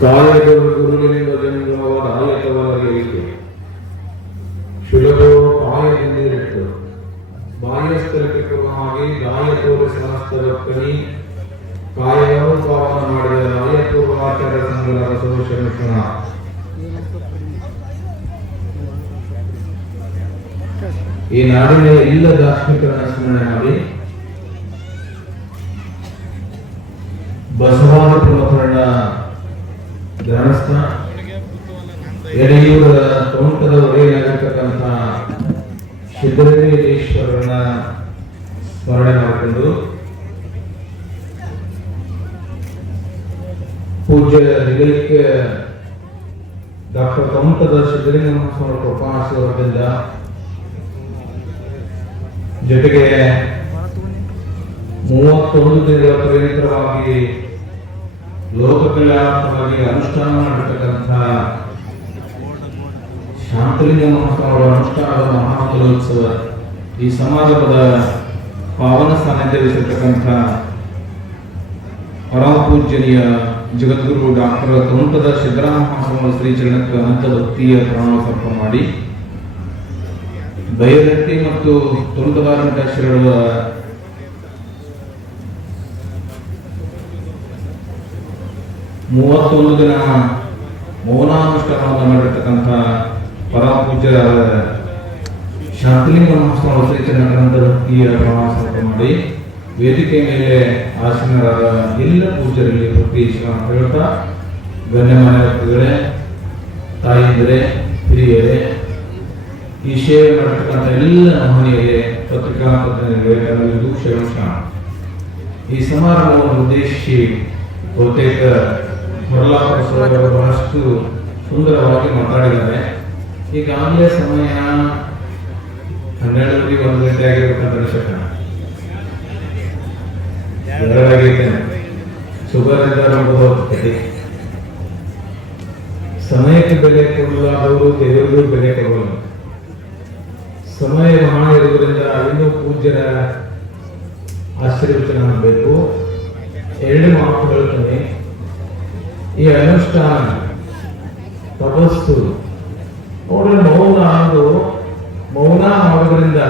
ಕಾಯದ ಗುರುವಿನಿಂದ ಜನ್ಮವಾದ ಆಯತವರಿಗೆ ಸುಲಭೋ ಕಾಯದಿಂದಿರಿಟ್ಟು ಬಾಹ್ಯಸ್ಥಳಕ್ಕೆ ಕ್ರಮವಾಗಿ ಗಾಯ ತೋರಿಸಲಾಸ್ತರಕ್ಕನಿ ಕಾಯವನ್ನು ಪಾವನ ಮಾಡಿದ ಆಯಪೂರ್ವಾಚಾರ ಸಂಘದ ಸೋಷಣ ಈ ನಾಡಿನ ಎಲ್ಲ ದಾರ್ಶನಿಕರನ್ನ ಸ್ಮರಣೆ ಮಾಡಿ ಬಸವಾದ ಪ್ರಮುಖರನ್ನ ಧ್ಯಾನಸ್ಥ ಎಡೆಯೂರ ತೋಂಟದ ಒಡೆಯನಾಗಿರ್ತಕ್ಕಂಥ ಸಿದ್ದರಾಮೇಶ್ವರನ ಸ್ಮರಣೆ ಮಾಡಿಕೊಂಡು ಪೂಜ್ಯ ನಿಗಲಿಕ್ಕೆ ಡಾಕ್ಟರ್ ತೋಂಟದ ಸಿದ್ದಲಿಂಗ ಮಹಾಸ್ವಾಮಿ ಕೃಪಾಶೀರ್ವಾದದಿಂದ ಜೊತೆಗೆ ಮೂವತ್ತೊಂದು ದಿನಗಳ ಪರಿಣಿತವಾಗಿ ಲೋಕ ಕಲ್ಯಾಣವಾಗಿ ಅನುಷ್ಠಾನ ಮಾಡಿರ್ತಕ್ಕಂಥ ಶಾಂತಲಿಂಗ ಮಹಾತ್ಮರ ಅನುಷ್ಠಾನದ ಮಹಾಮಂಗಲೋತ್ಸವ ಈ ಸಮಾರಂಭದ ಪಾವನ ಸಾನ್ನಿಧ್ಯವಿಸಿರ್ತಕ್ಕಂಥ ಪರಮ ಪೂಜ್ಯನೀಯ ಜಗದ್ಗುರು ಡಾಕ್ಟರ್ ತೋಂಟದ ಸಿದ್ದರಾಮ ಶ್ರೀ ಚರಣಕ್ಕೆ ಅನಂತ ಭಕ್ತಿಯ ಪ್ರಣಾಮ ಸರ್ಪ ಮಾಡಿ. ಬೈರಟ್ಟಿ ಮತ್ತು ತೋಂಟದಾರಮಠ ಶ್ರೀಗಳ ಮೂವತ್ತೊಂದು ದಿನ ಮೌನಾನುಷ್ಠಾನವನ್ನು ಮಾಡಿರ್ತಕ್ಕಂಥ ಪರಮ ಪೂಜ್ಯರಾದ ಶಾಂತಲಿಂಗ ಮಹಾಸ್ವಾಮಿ ಶ್ರೀಚರಣಗ್ರಂಥ ಭಕ್ತಿಯ ಮಹಾಸ್ವಾಮಿ ಮಾಡಿ ವೇದಿಕೆ ಮೇಲೆ ಆಸೀನರಾದ ಎಲ್ಲ ಪೂಜ್ಯರಲ್ಲಿ ಶ್ರಮ ಹೇಳ್ತಾ ಗಣ್ಯಮಾನ್ಯ ವ್ಯಕ್ತಿಗಳೇ ತಾಯಿಂದರೇ, ಹಿರಿಯರೇ, ಈ ಸೇವೆ ಮಾಡತಕ್ಕಂಥ ಎಲ್ಲ ಮಹನೀಯರೇ ಪತ್ರಿಕಾ ಪ್ರತಿನಿಧಿಗಳೇ ಎಲ್ಲರಿಗೂ ಕ್ಷಮಿಸ ಈ ಸಮಾರಂಭವನ್ನು ಉದ್ದೇಶಿಸಿ ಬಹುತೇಕ ಅವರು ಬಹಳಷ್ಟು ಸುಂದರವಾಗಿ ಮಾತಾಡಿದ್ದಾರೆ. ಈಗಾಗಲೇ ಸಮಯ ಹನ್ನೆರಡರಲ್ಲಿ ಒಂದು ಗಂಟೆ ಆಗಿರ್ಬೇಕಂತ ಅನಿಸುತ್ತೆ. ಎರಡಾಗೈತೆ ಶುಭರಿಂದ ಸಮಯಕ್ಕೆ ಬೆಲೆ ಕೊಡಲಾದವರು ದೇವರಿಗೂ ಬೆಲೆ ಕೊಡಲ್ಲ. ಸಮಯ ಬಹಳ ಇರುವುದರಿಂದ ಇನ್ನೂ ಪೂಜ್ಯರ ಆಶೀರ್ವಚನ ಮಾಡಬೇಕು. ಎರಡು ಮಾತು ಹೇಳ್ತೇನೆ ಈ ಅನುಷ್ಠಾನ ತಪಸ್ಸು. ನೋಡ್ರಿ, ಮೌನ ಅಂದು ಮೌನ ಮಾಡೋದ್ರಿಂದ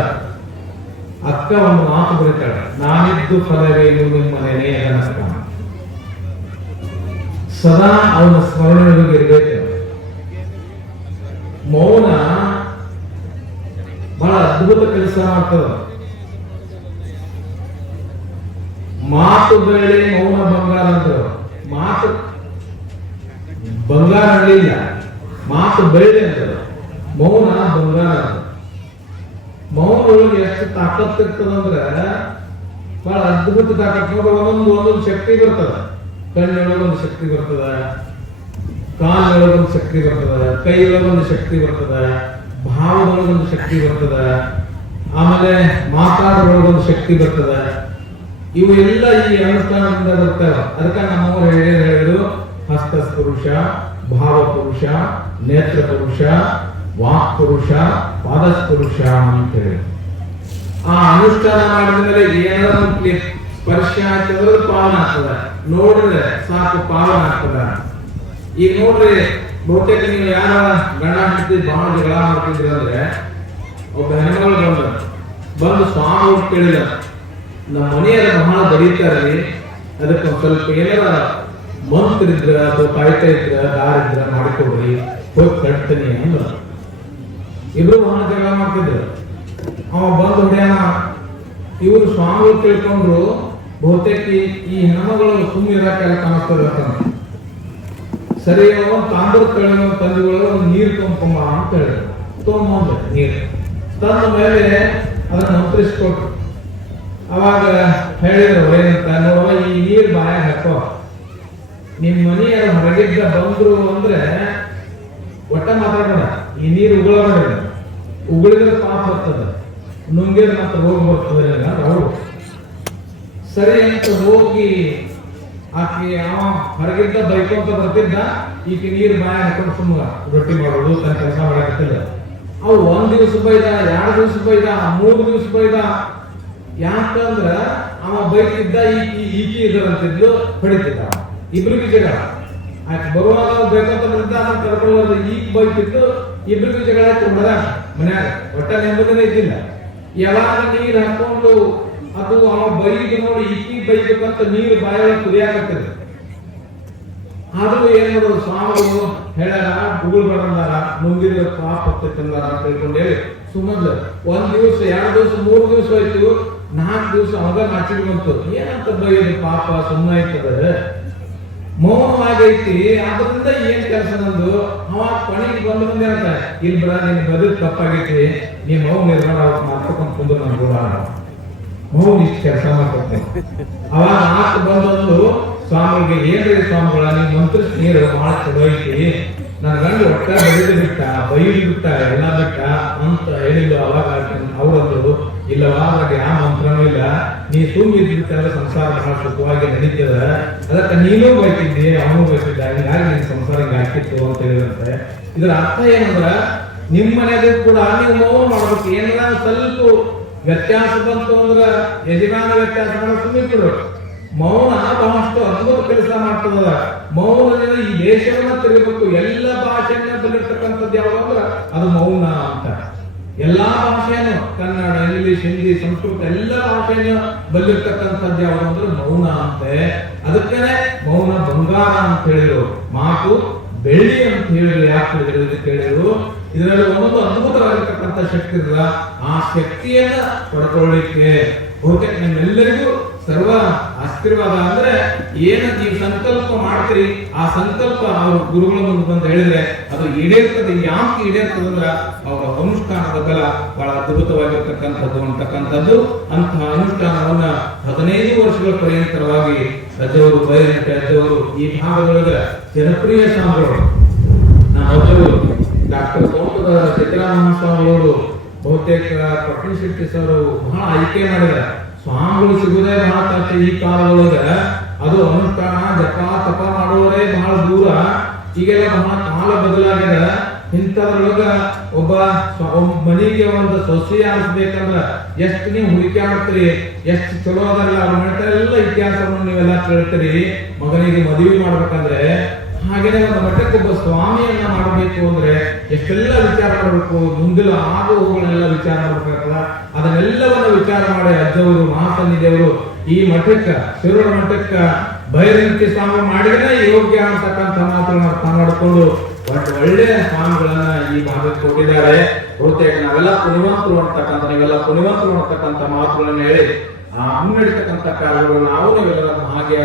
ಅಕ್ಕ ಒಂದು ಮಾತು ಬರೀತಾಳೆ ನಾನಿದ್ದು ಫಲವೇನು ನಿಮ್ಮನೇನೆ ಅನುಷ್ಠಾನ ಸದಾ ಅವನ ಸ್ಮರಣೆಯೊಳಗೆ ಇರಬೇಕು. ಮೌನ ಬಹಳ ಅದ್ಭುತ ಕೆಲಸ ಮಾಡ್ತದ. ಮಾತು ಬೇಳೆ ಮೌನ ಬಂಗಾರ ಅಂತ ಮಾತು ಬಂಗಾರ ಅಡ್ಲಿಲ್ಲ ಮಾತು ಬೈದೆ ಅಂತ. ಮೌನ ಬಂಗಾರ. ಮೌನ ಒಳಗೆ ಎಷ್ಟು ತಾಕತ್ ಇರ್ತದಂದ್ರೆ ಬಹಳ ಅದ್ಭುತ ತಾಕತ್ ಒಂದೊಂದು ಒಂದೊಂದು ಶಕ್ತಿ ಬರ್ತದ. ಕಣ್ಣೊಳಗೊಂದು ಶಕ್ತಿ ಬರ್ತದ. ಕಾಲೊಳಗೊಂದು ಶಕ್ತಿ ಬರ್ತದ. ಕೈಯೊಳಗೊಂದು ಶಕ್ತಿ ಬರ್ತದ. ಭಾವದೊಳಗೊಂದು ಶಕ್ತಿ ಬರ್ತದ. ಆಮೇಲೆ ಮಾತಾಡೊಳಗೊಂದು ಶಕ್ತಿ ಬರ್ತದ. ಇವು ಎಲ್ಲ ಈ ಅನುಷ್ಠಾನದಿಂದ ಬರ್ತಾವ ಅದಕ್ಕೆ ನಮ್ಮವರು ಹೇಳಿ ಹೇಳಿದ್ರು ಭಾವಪುರುಷ ಭಾವ ಪುರುಷ, ನೇತ್ರ ಪುರುಷ, ವಾಕ್ ಪುರುಷ ಪಾದಸ್ಪುರುಷ ಅಂತ ಹೇಳಿ. ಆ ಅನುಷ್ಠಾನ ಮಾಡಿದ ಮೇಲೆ ಕ್ಲಿ- ಸ್ಪರ್ಶ ಆಗ್ತದ ಪಾವನ ಆಗ್ತದ ನೋಡಿದ್ರೆ ಸಾಕು ಪಾವನ ಆಗ್ತದ ಈಗ ನೋಡ್ರಿ, ಬಹುತೇಕ ನೀವು ಯಾರ ಗಣ ಹೆಂಡತಿ ಬಹಳ ಜಗಳ ಮಾಡ್ತಿದ್ರಿ ಅಂದ್ರೆ, ಒಬ್ಬ ಹೆಣ್ಮಗಳು ಬಂದ. ಬಂದು ಸ್ವಾಮಿ ಕೇಳಿದ. ನಮ್ಮ ಮನೆಯಲ್ಲಿ ಬಹಳ ಬರೀತಾರೆ ಅದಕ್ಕೆ ಸ್ವಲ್ಪ ಏನಾರ ಮಂತ್ರಿದ್ರ ಅಥವಾ ಕಾಯ್ತಾ ಇದ್ರ ದಾರಿದ್ರ ಮಾಡಿಕೊಡ್ರಿ, ಹೋಗಿ ಕಟ್ತೀನಿ ಅಂದ್ರ. ಇಬ್ರು ಮಾಡ್ತಿದ್ರು. ಅವ ಬಂದು ಹೊಡ್ಯಾನ. ಇವರು ಸ್ವಾಮಿಗಳು ತಿಳ್ಕೊಂಡ್ರು ಬಹುತೇಕ ಈ- ಹೆಣ್ಣುಗಳು ಸುಮ್ಮನೆ ಇರಕ್ಕೆಲ್ಲ ಕಾಣಿಸ್ತದೆ ಅಂತ ಸರಿ ಅವ ತಾಂಬೂರ್ ಕಳೆದ ತಂದಿಗಳು ನೀರ್ ತುಂಬ್ಕೊಂಬ ಅಂತ ಹೇಳಿದ್ರು ತೊಗೊಂಬಂದ ನೀರು. ತಂದ ಮೇಲೆ ಅದನ್ನ ಮಂತ್ರಿಸ್ಕೊಟ್ರು ಅವಾಗ ಹೇಳಿದ್ರು, ಏನಂತ ನೋಡುವ ಈ ನೀರು ಬಾಯ ಹಾಕೋ. ನಿಮ್ ಮನೆಯ ಹೊರಗಿದ್ದ ಬಂದ್ರು ಅಂದ್ರೆ ಒಟ್ಟ ಮಾತಾಡೋಣ. ಈ ನೀರು ಉಗುಳಬೇಡ ಉಗುಳಿದ್ರೆ ಪಾಪ ಬರ್ತದ ನುಂಗಿದ್ರೆ ಮತ್ತೆ ರೋಗ ಬರ್ತದೆ ಅವರು. ಸರಿ ಅಂತ ಹೋಗಿ ಆಕೆ ಅವ ಹೊರಗಿದ್ದ ಬೈಕೊಂತ ಬರ್ತಿದ್ದ, ಈಕೆ ನೀರು ಬಾಯ ಹಾಕೊಂಡು ಸುಮ್ಮ ರೊಟ್ಟಿ ಮಾಡೋದು ತನ್ನ ಕೆಲಸ ಮಾಡಕತ್ತಿಲ್ಲ ಅವು ಒಂದ್ ದಿವಸ ಬೈದ, ಎರಡು ದಿವಸ ಬೈದ, ಮೂರು ದಿವಸ ಬೈದ. ಯಾಕಂದ್ರ ಅವ ಬೈತಿದ್ದ, ಈಕಿ ಈಕಿ ಇದರಂತಿದ್ಲು, ಹೊಡಿತಿದ್ದ. ಇಬ್ರಿಗೂ ಜಗಳ. ಆಯ್ತು, ಬರುವಾಗ ಬೇಕಂತ ಬಂದ ಕರ್ಕೊಳ್ಳೋದು ಈಗ ಬೈತಿತ್ತು ಇಬ್ಬರಿಗೂ ಜಗಳ ಆಯ್ತು, ಮನ್ಯಾಗ ಒಟ್ಟ ನೆಮ್ಮದಿನೇ ಇದ್ದಿಲ್ಲ. ಯಾವಾಗ ನೀರು ಹಾಕೊಂಡು ಅದು ಅವ ಬೈಗೆ ನೋಡಿ ಇಕ್ಕಿ ಬೈಬೇಕಂತ ನೀರು ಬಾಯಿ ಕುದಿಯಾಕತ್ತಿದೆ. ಆದ್ರೂ ಏನ್ ಮಾಡೋದು, ಸ್ವಾಮಿಗಳು ಹೇಳಾರ ಗುಗುಳ್ ಬರಂದಾರ ಮುಂದಿನ ಪಾಪ ತಿನ್ನಾರ ಅಂತ ತಿಳ್ಕೊಂಡು ಹೇಳಿ. ಸುಮ್ಮನೆ ಒಂದ್ ದಿವಸ, ಎರಡು ದಿವಸ, ಮೂರು ದಿವಸ ಆಯ್ತು, ನಾಲ್ಕು ದಿವಸ ಅವಾಗ ನಾಚಿಗೆ ಏನಂತ ಬೈಯೋದು ಪಾಪ ಸುಮ್ಮನೆ ಆಯ್ತದ? ಮೌನವಾಗೈತಿ ಅದರಿಂದ ಏನ್ ಕೆಲಸ ನಂದು? ಅವ ಕೊನೆಗೆ ಬಂದ ಮುಂದೆ ಅಂತ ಇಲ್ಲಿ ಬಿಡ, ನಿನ್ ಬದುಕು ತಪ್ಪಾಗೈತಿ. ನೀ ಮೌನ ನಿರ್ಮಾಣ ಮಾಡ್ಕೊಂಡ್ ಕುಂದ್ರ ನಾನು ಕೂಡ ಮೌನ ಇಷ್ಟು ಕೆಲಸ ಮಾಡ್ಕೊತೀನಿ ಅವ ಆತ ಬಂದು ಸ್ವಾಮಿಗೆ ಏನ್ರಿ ಸ್ವಾಮಿಗಳ ನೀನ್ ಮಂತ್ರ ನೀರು ಬಹಳ ಚಲೋ ಐತಿ. ನನ್ನ ಗಂಡ ಒಟ್ಟ ಬೈದು ಬಿಟ್ಟ ಬೈದು ಬಿಟ್ಟ, ಎಲ್ಲ ಬಿಟ್ಟ ಅಂತ ಹೇಳಿಲ್ಲ ಅವಾಗ ಅವರಂದ್ರು ಇಲ್ಲವಾ, ಅವಾಗ ಯಾವ ನೀ ಇದ್ಬಿಟ್ಟಾಗ ಸಂಸಾರ ಬಹಳ ಸುಖವಾಗಿ ನಡೀತದ. ಅದಕ್ಕೆ ನೀನು ಬೈತಿದ್ದಿ, ಅವನು ಬೈತಿದ್ದ ಹಿಂಗಾಗಿ ನಿನ್ ಸಂಸಾರ ಹಾಕಿತ್ತು ಅಂತ ಹೇಳಿದಂತೆ. ಇದರ ಅರ್ಥ ಏನಂದ್ರ, ನಿಮ್ಮ ಮನೆಗೂ ಕೂಡ ನೀವು ಮೌನ ಮಾಡ್ಬೇಕು. ಏನಾರ ಸ್ವಲ್ಪ ವ್ಯತ್ಯಾಸ ಬಂತು ಅಂದ್ರ ಯಜಮಾನ ವ್ಯತ್ಯಾಸ ಮಾಡೋ ಸುಮ್ಮನೆ ಮೌನ ಬಹಳಷ್ಟು ಅದ್ಭುತ ಕೆಲಸ ಮಾಡ್ತದ. ಮೌನದಿಂದ ಈ ದೇಶವನ್ನ ತಿರುಗಬೇಕು ಎಲ್ಲ ಭಾಷೆಯನ್ನ ಯಾವುದು ಅಂದ್ರ ಅದು ಮೌನ ಅಂತ. ಎಲ್ಲಾ ಭಾಷೆಯನ್ನು ಕನ್ನಡ ಇಂಗ್ಲಿಷ್ ಹಿಂದಿ, ಸಂಸ್ಕೃತ ಎಲ್ಲ ಭಾಷೆಯನ್ನು ಬಲ್ಲಿರ್ತಕ್ಕಂಥದ್ದು ಯಾವುದು ಮೌನ ಅಂತೆ. ಅದಕ್ಕೇನೆ ಮೌನ ಬಂಗಾರ ಅಂತ ಹೇಳಿದ್ರು. ಮಾತು ಬೆಳ್ಳಿ ಅಂತ ಹೇಳಿದ್ರು. ಯಾಕೆ ಹೇಳಿದ್ರು ಕೇಳಿದ್ರು. ಇದರಲ್ಲಿ ಒಂದೊಂದು ಅದ್ಭುತವಾಗಿರ್ತಕ್ಕಂಥ ಶಕ್ತಿ ಇರಲ್ಲ ಆ ಶಕ್ತಿಯನ್ನ ಪಡ್ಕೊಳ್ಳಿಕ್ಕೆ. ಬಹುತೇಕ ನಿಮ್ಮೆಲ್ಲರಿಗೂ ಸರ್ವ ಆಶೀರ್ವಾದ ಅಂದ್ರೆ ಏನ ನೀವು ಸಂಕಲ್ಪ ಮಾಡ್ತೀರಿ, ಆ ಸಂಕಲ್ಪ ಅವ್ರ ಗುರುಗಳ ಮುಂದೆ ಬಂದು ಹೇಳಿದ್ರೆ ಅದು ಈಡೇರ್ತದೆ ಯಾಕೆ ಈಡೇರ್ತದೆ ಅಂದ್ರ ಅವರ ಅನುಷ್ಠಾನದ ಬಲ ಬಹಳ ಅದ್ಭುತವಾಗಿರ್ತಕ್ಕಂಥದ್ದು ಅಂತಕ್ಕಂಥದ್ದು. ಅಂತಹ ಅನುಷ್ಠಾನವನ್ನ ಹದಿನೈದು ವರ್ಷಗಳ ಪರ್ಯಂತರವಾಗಿ ರಜವರು ಬೈರಂಟ ರಜವರು ಈ ಭಾಗದೊಳಗ ಜನಪ್ರಿಯ ಸ್ವಾಮಿಗಳು. ನಾವು ಡಾಕ್ಟರ್ ತೋಟದ ಸಿದ್ದರಾಮ ಸ್ವಾಮಿಯವರು, ಬಹುತೇಕ ಪಟ್ಟಣ ಶೆಟ್ಟಿ ಸರ್ ಬಹಳ ಆಯ್ಕೆ ಮಾಡಿದ್ದಾರೆ. ಸ್ವಾಮಿಗಳು ಸಿಗುದೇ ಬಹಳ ಕಷ್ಟ ಈ ಕಾಲದೊಳಗ. ಅದು ಅನುಷ್ಠಾನ, ಜಪ, ತಪ ಮಾಡುವರೇ ಬಹಳ ದೂರ. ಈಗೆಲ್ಲ ಬಹಳ ಕಾಲ ಬದಲಾಗಿದೆ. ಇಂಥದ್ರೊಳಗ ಒಬ್ಬ ಮನೆಗೆ ಒಂದು ಸೊಸೆ ಆರಿಸ್ಬೇಕಂದ್ರ ಎಷ್ಟು ನೀವು ಹುಡುಕಾಡ್ತೀರಿ ಎಷ್ಟು ಚಲೋ ಅದಲ್ಲ? ಅವ್ರ ಎಲ್ಲ ಇತಿಹಾಸವನ್ನು ನೀವೆಲ್ಲ ಕೇಳ್ತೀರಿ. ಮಗನಿಗೆ ಮದುವೆ ಮಾಡ್ಬೇಕಂದ್ರೆ ಹಾಗೇನೆ ಒಂದು ಮಠಕ್ಕೊಬ್ಬ ಸ್ವಾಮಿಯನ್ನ ಮಾಡಬೇಕು ಅಂದ್ರೆ ಎಷ್ಟೆಲ್ಲ ವಿಚಾರ ಮಾಡಬೇಕು? ಮುಂದಿನ ಆಗು ಹೋಗುಗಳನ್ನೆಲ್ಲ ವಿಚಾರ ಮಾಡ್ಬೇಕಲ್ಲ? ಅದನ್ನೆಲ್ಲವನ್ನ ವಿಚಾರ ಮಾಡಿ ಅಜ್ಜವರು ಮಹಾಸನ್ನಿಧಿಯವರು ಈ ಮಠಕ್ಕ, ಶಿರೂರ ಮಠಕ್ಕ ಬೈರಂತಿ ಸ್ವಾಮಿ ಮಾಡಿದ್ರೆ ಯೋಗ್ಯ ಅಂತಕ್ಕಂಥ ಮಾತುಗಳನ್ನ ಅರ್ಥ ಮಾಡಿಕೊಂಡು ಒಟ್ಟು ಒಳ್ಳೆಯ ಸ್ವಾಮಿಗಳನ್ನ ಈ ಭಾಗಕ್ಕೆ ಕೊಟ್ಟಿದ್ದಾರೆ. ಬಹುತೇಕ ನಾವೆಲ್ಲ ಪುಣಿವಂತರು ಅಂತಕ್ಕಂಥ, ನೀವೆಲ್ಲ ಪುಣಿವಂತರು ಅಂತಕ್ಕಂಥ ಮಾತುಗಳನ್ನ ಹೇಳಿ, ಆ ಮುನ್ನಡೆತಕ್ಕಂಥ ಕಾರ್ಯಗಳು ನಾವು ನೀವೆಲ್ಲರನ್ನು ಹಾಗೆ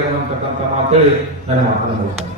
ಮಾತು ಹೇಳಿ ನನ್ನ ಮಾತನ್ನು ಮುಗಿಸ್ತೇನೆ